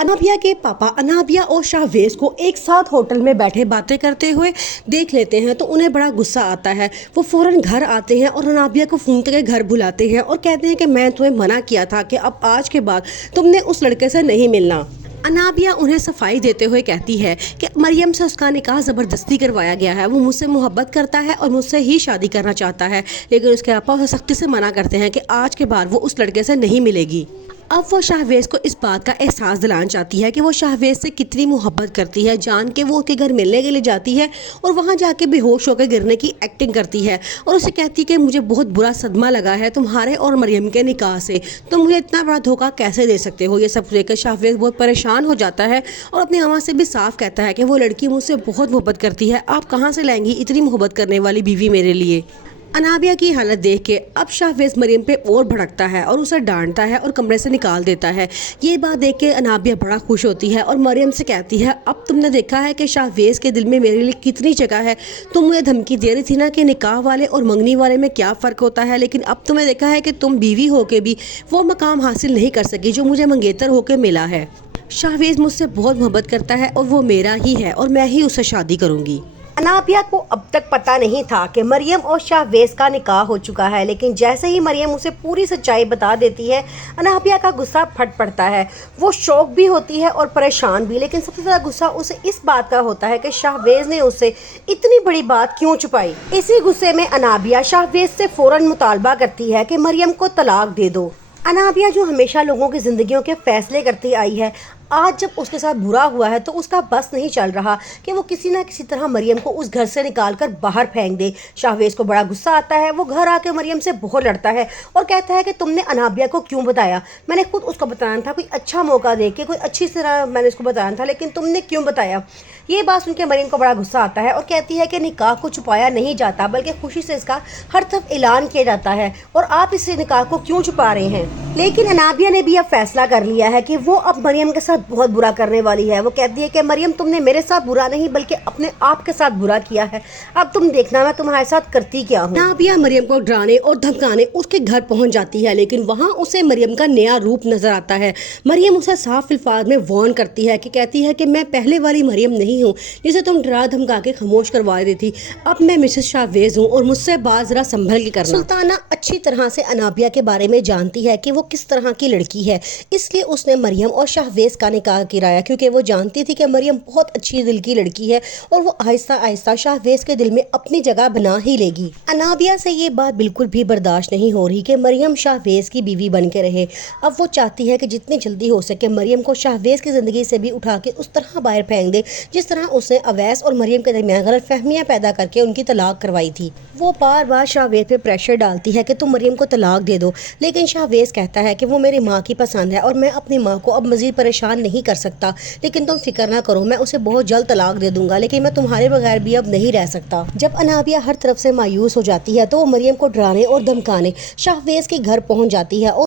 अनाबिया के पापा अनाबिया और शाहवेज को एक साथ होटल में बैठे बातें करते हुए देख लेते हैं तो उन्हें बड़ा गुस्सा आता है। वो फौरन घर आते हैं और अनाबिया को फ़ोन करके घर बुलाते हैं और कहते हैं कि मैं तुम्हें मना किया था कि अब आज के बाद तुमने उस लड़के से नहीं मिलना। अनाबिया उन्हें सफाई देते हुए कहती है कि मरियम से उसका निकाह ज़बरदस्ती करवाया गया है। वो मुझसे मोहब्बत करता है और मुझसे ही शादी करना चाहता है, लेकिन उसके पापा उसे सख्ती से मना करते हैं कि आज के बाद वो उस लड़के से नहीं मिलेगी। अब वो शाहवेज को इस बात का एहसास दिलाना चाहती है कि वो शाहवेज से कितनी मोहब्बत करती है। जान के वो उसके घर मिलने के लिए जाती है और वहाँ जाके बेहोश होकर गिरने की एक्टिंग करती है और उसे कहती है कि मुझे बहुत बुरा सदमा लगा है तुम्हारे और मरियम के निकाह से, तुम मुझे इतना बड़ा धोखा कैसे दे सकते हो। ये सब देखकर शाहवेज बहुत परेशान हो जाता है और अपनी अम्मा से भी साफ कहता है कि वो लड़की मुझसे बहुत मोहब्बत करती है, आप कहाँ से लाएंगी इतनी मोहब्बत करने वाली बीवी मेरे लिए। अनाबिया की हालत देख के अब शाहवेज मरियम पे और भड़कता है और उसे डांटता है और कमरे से निकाल देता है। ये बात देख के अनाबिया बड़ा खुश होती है और मरियम से कहती है अब तुमने देखा है कि शाहवेज के दिल में मेरे लिए कितनी जगह है। तुम मुझे धमकी दे रही थी ना कि निकाह वाले और मंगनी वाले में क्या फ़र्क होता है, लेकिन अब तुम्हें देखा है कि तुम बीवी होके भी वो मकाम हासिल नहीं कर सकी जो मुझे मंगेतर होके मिला है। शाहवेज मुझसे बहुत मोहब्बत करता है और वो मेरा ही है और मैं ही उससे शादी करूँगी। अनाबिया को अब तक पता नहीं था कि मरियम और शाहवेज का निकाह हो चुका है, लेकिन जैसे ही मरियम उसे पूरी सच्चाई बता देती है अनाबिया का गुस्सा फट पड़ता है। वो शौक भी होती है और परेशान भी, लेकिन सबसे ज़्यादा गुस्सा उसे इस बात का होता है कि शाहवेज ने उससे इतनी बड़ी बात क्यों छुपाई। इसी गुस्से में अनाबिया शाहवेज से फ़ौरन मुतालबा करती है कि मरियम को तलाक दे दो। अनाबिया जो हमेशा लोगों की ज़िंदगियों के फ़ैसले करती आई है, आज जब उसके साथ बुरा हुआ है तो उसका बस नहीं चल रहा कि वो किसी ना किसी तरह मरियम को उस घर से निकाल कर बाहर फेंक दे। शाहवेज को बड़ा गुस्सा आता है। वो घर आके मरियम से बहुत लड़ता है और कहता है कि तुमने अनाबिया को क्यों बताया, मैंने खुद उसको बताना था, कोई अच्छा मौका दे के कोई अच्छी तरह मैंने उसको बताना था, लेकिन तुमने क्यों बताया। ये बात सुन के मरियम को बड़ा गुस्सा आता है और कहती है कि निकाह को छुपाया नहीं जाता बल्कि खुशी से इसका हर तरफ ऐलान किया जाता है और आप इस निकाह को क्यों छुपा रहे हैं। लेकिन अनाबिया ने भी अब फैसला कर लिया है कि वो अब मरियम के साथ बहुत बुरा करने वाली है। वो कहती है कि मरियम तुमने मेरे साथ बुरा नहीं बल्कि अपने आप के साथ बुरा किया है, अब तुम देखना मैं तुम्हारे साथ करती क्या हूँ। अनाबिया मरियम को डराने और धमकाने उसके घर पहुंच जाती है, लेकिन वहाँ उसे मरियम का नया रूप नजर आता है। मरियम उसे साफ अल्फाज में वार्न करती है कि कहती है कि मैं पहले वाली मरियम नहीं हूँ जिसे तुम डरा धमका के खामोश करवा रही थी, अब मैं मिसेस शाहवेज हूँ और मुझसे बात जरा संभल के करना। सुल्ताना अच्छी तरह से अनाबिया के बारे में जानती है कि वो किस तरह की लड़की है, इसलिए उसने मरियम और शाहवेज का निकाह किराया, क्योंकि वो जानती थी कि मरियम बहुत अच्छी दिल की लड़की है और वो आहिस्ता आहिस्ता शाहवेज के दिल में अपनी जगह बना ही लेगी। अनाबिया से ये बात बिल्कुल भी बर्दाश्त नहीं हो रही कि मरियम शाहवेज की बीवी बन के रहे। अब वो चाहती है कि जितनी जल्दी हो सके मरियम को शाहवेज की ज़िंदगी से भी उठा के उस तरह बाहर फेंक दे जिस तरह उसने अवैस और मरियम के दरमियान गलतफहमियां पैदा करके उनकी तलाक करवाई थी। वो बार बार शाहवेज पे प्रेशर डालती है कि तुम मरियम को तलाक दे दो, लेकिन शाहवेज कहता है कि वो मेरी माँ की पसंद है और मैं अपनी माँ को अब मज़ीद परेशान नहीं कर सकता, लेकिन तुम फिक्र ना करो, मैं उसे बहुत जल्द तलाक दे दूंगा, लेकिन मैं तुम्हारे बगैर भी अब नहीं रह सकता। जब अनाबिया हर तरफ से मायूस हो जाती है तो वो मरियम को डराने और धमकाने शाहवेज के घर पहुंच जाती है और